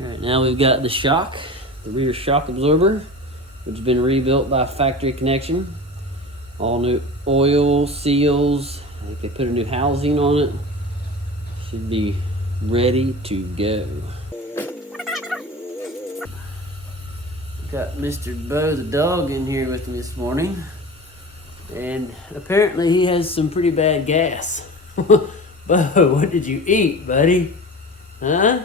Alright, now we've got the shock, the rear shock absorber, which has been rebuilt by factory connection. All new oil, seals. I think they put a new housing on it. Should be ready to go. Got Mr. Bo the dog in here with me this morning. And apparently he has some pretty bad gas. Bo, what did you eat, buddy? Huh?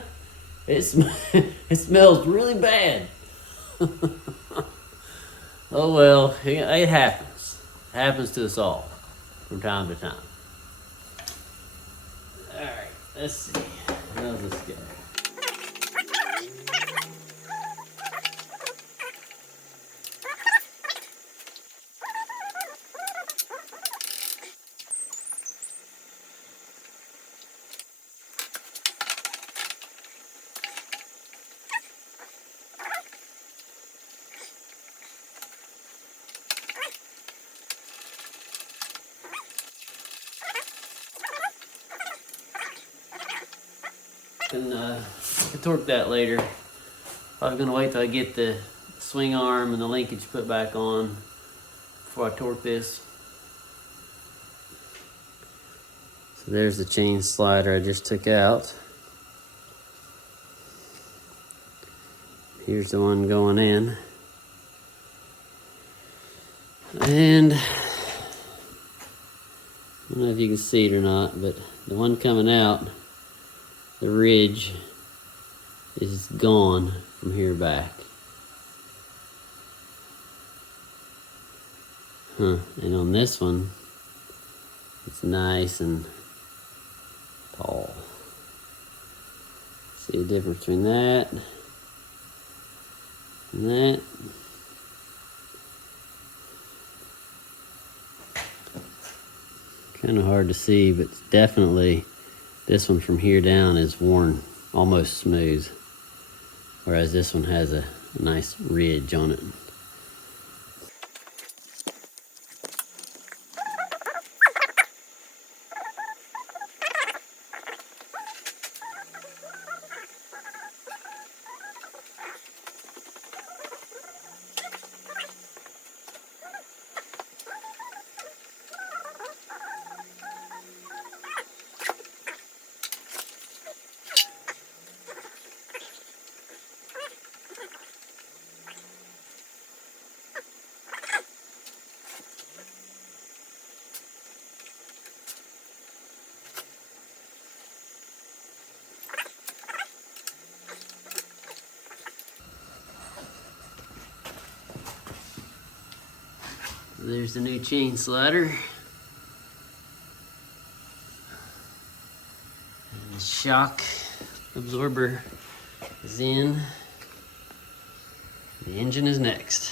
It smells really bad. Oh well, it happens. It happens to us all from time to time. Alright, let's see. How's this go? I can torque that later. I was gonna wait till I get the swing arm and the linkage put back on before I torque this. So there's the chain slider I just took out. Here's the one going in. And I don't know if you can see it or not, but the one coming out, the ridge is gone from here back. And on this one, it's nice and tall. See the difference between that and that? Kind of hard to see, but it's definitely, this one from here down is worn almost smooth, whereas this one has a nice ridge on it. There's the new chain slider. And the shock absorber is in. The engine is next.